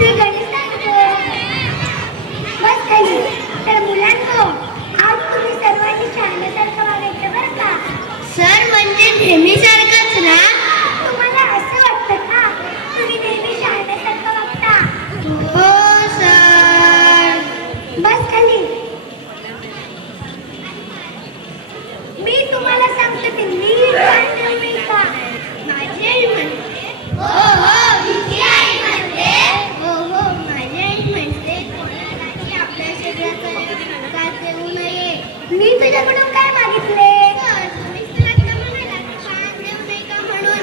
ते गणित बस खाली. तर मुलांनो, आज तुम्ही सर्वांनी शाळेसारखं वागायचं बरं का. सर म्हणजे नेहमीसारखंच ना. तुम्हाला असं वाटतं का तुम्ही नेहमी शाळेसारखं वागता? हो सर. बस खाली. मी तुम्हाला सांगते ते नीट वाटलं नाही का. माझी आई म्हणते हो हो, हिची आई म्हणते हो हो, माझी आई म्हणते कोणालाही आपल्या शरीराचा त्रास देऊ नये. मी तुझ्याकडून काय मागितले? सर, तुम्हीच तर आता म्हणाला की त्रास देऊ नये का म्हणून.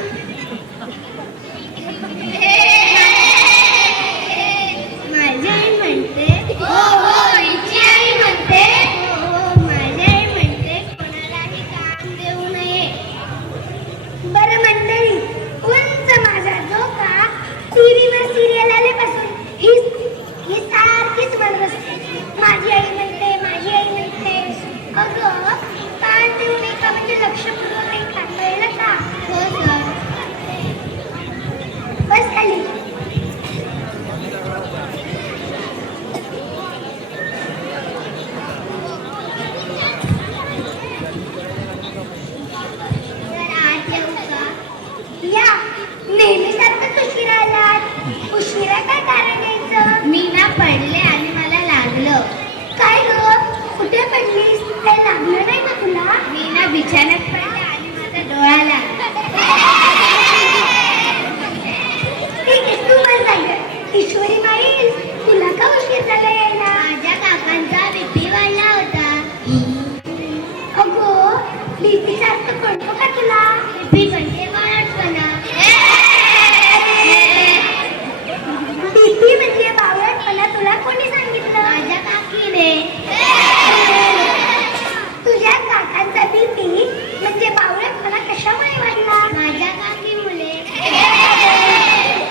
माझी आई म्हणते हो हो, हिची आई म्हणते हो हो, माझी आई म्हणते कोणालाही काम देऊ नये. बरं मंडळी, उंच माझा झोका टीव्हीवर सिरियल आल्यापासून ही सारखीच म्हणत असते. माझी आई म्हणते, माझी आई म्हणते. अगं, कान देऊ नये का म्हणजे लक्षपूर्वक नाही का, कळलं का? हो सर. बस खाली. सर, आज येऊ का? या, नेहमीसारखंच उशिरा आलात. उशिरा काय कारण यायचं? मी ना पडले आणि मला लागलं. काय गं, कुठे पडलीस? काय लागलं नाही का तुला? मी ना बिछाण्यात पडले आणि माझा डोळा लागला. ठीक आहे, तू बस झालं. ईश्वरी बाई, तुला का उशीर झाला यायला? माझ्या काकांचा बीपी वाढला होता. अगो, बीपी सारखं कळतो का तुला? बीपी म्हणजे बाळाटपणा. बीपी म्हणजे बावळटपणा तुला कोणी सांगितलं? माझ्या काकीने. तुझ्या काकांचा बीपी म्हणजे बावळटपणा कशामुळे वाढला? माझ्या काकी मुले.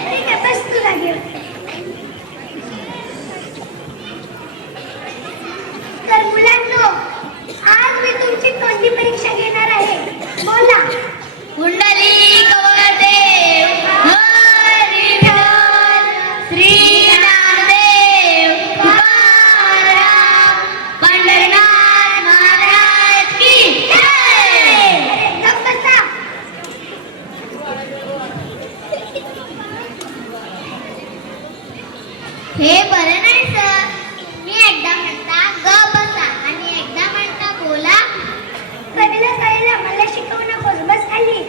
ठीक आहे, बस तू जागेवर. तर मुलांनो, आज मी तुमची तोंडी परीक्षा घेणार आहे. बोला. कुंडली कवळदेव हरी विठ्ठल श्री नामदेव तुकाराम पंढरनाथ महाराज की जय. गप्प बसा. हे बरं नाही सर. मी एकदा म्हणता ग बसा आणि एकदा म्हणता बोला. कळलं कळलं, मला शिकवू नकोस. बस खाली.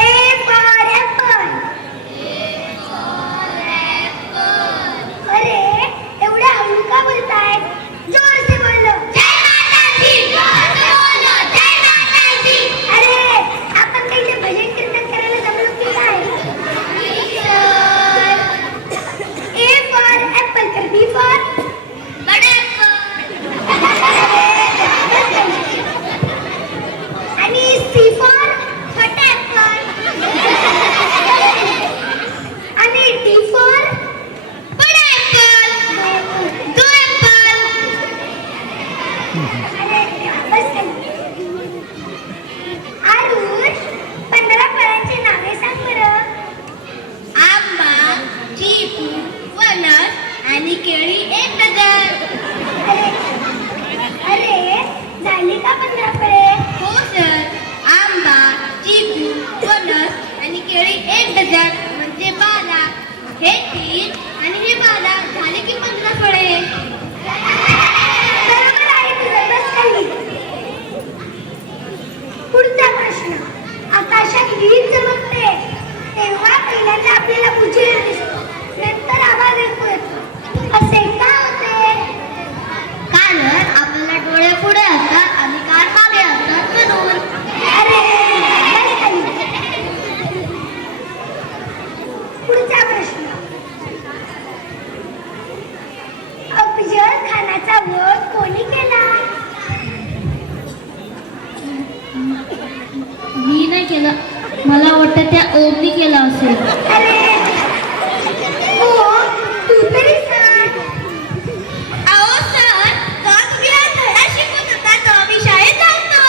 A for apple. अरे, एवढ्या हळू का बोलताय? जोर से बोलो. जय माताजी. जोर से बोलो. जय माताजी. अरे, आपण काही ते भजन कीर्तन करायला जमलो की काय? A for apple, तर B for आणि C for छोटे apple. आणि D for बड़ा एप्पल. दो एप्पल. अरे बस खाली. आरुष, 15 फळांची नावे सांग बरं. आंबा, चिकू, फणस आणि केळी 1 डझन. अरे अरे, झाली का 15 फळे? हो सर. आंबा, चिकू, फणस आणि केळी 1 डझन म्हणजे 12. हे 3 आणि हे 12 झाले की 15 फळे. बरोबर आहे तुझं. बस खाली. पुढचा प्रश्न. आकाशात वीज चमकते तेव्हा पहिल्यांदा आपल्याला उजेड दिसतो, नंतर आवाज ऐकू येतो. असे का होते? कारण आपल्याला डोळे पुढे असतात आणि कान मागे असतात म्हणून. अरे बस खाली. पुढचा प्रश्न. अफजल खानाचा वध कोणी केला? मी नाही केलं. मला वाटतं त्या ओमनी केला असेल. अरे हो, तू तरी सांग. अहो सर, का तुम्ही आज धडा शिकवत होता तेव्हा मी शाळेत जातो.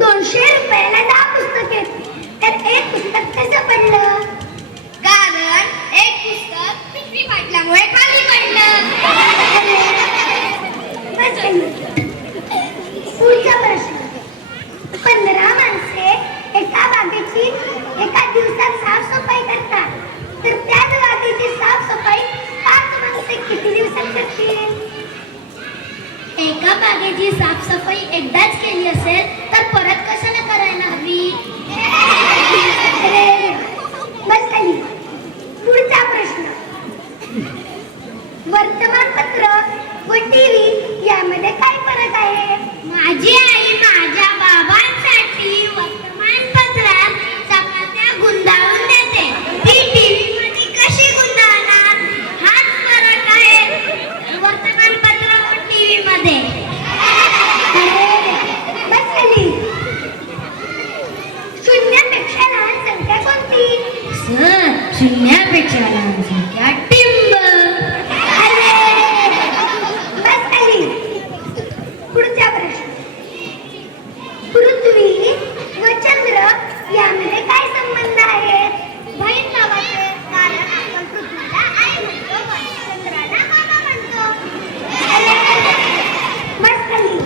200 रुपयाला 10 पुस्तके तर एक पुस्तक कसं पडलं? कारण एक पुस्तक पिशवी फाटल्यामुळे खाली पडलं. बस झाली. पुढचा प्रश्न. 15 माणसे एका बागेची एका दिवसात साफसफाई करतात, तर त्याच बागेची साफसफाई 5 माणसे किती दिवसात करतील? एका बागेची साफसफाई एकदाच केली असेल तर परत कशाला करायला हवी? अरे, बस झाली. पुढचा प्रश्न. वर्तमानपत्र व टीव्ही यामध्ये काय फरक आहे? माझी आई माझ्या बाबांसाठी वर्तमानपत्रात चपात्या गुंडाळून देते. ती टीव्ही मध्ये कशी गुंडाळणार? हाच फरक आहे वर्तमानपत्र व टीव्ही मध्ये. बस झाली. शून्यापेक्षा लहान संख्या कोणती? सर, शून्यापेक्षा लहान संख्या टिंब. बस झाली. पुढचा प्रश्न. पृथ्वी व चंद्र यामध्ये काय संबंध आहे? बहीण भावाचे. कारण आपण पृथ्वीला आई म्हणतो व चंद्राला मामा म्हणतो. बस झाली.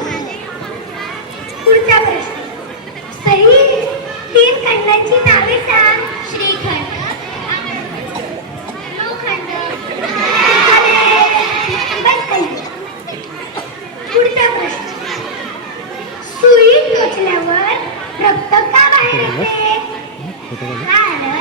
पुढचा प्रश्न. सही 3 खंडांची नावे सांग. श्रीखंड, लोखंड. बस झाली. पुढचा प्रश्न. सुई टोचल्यावर रक्त का बाहेर येते? कारण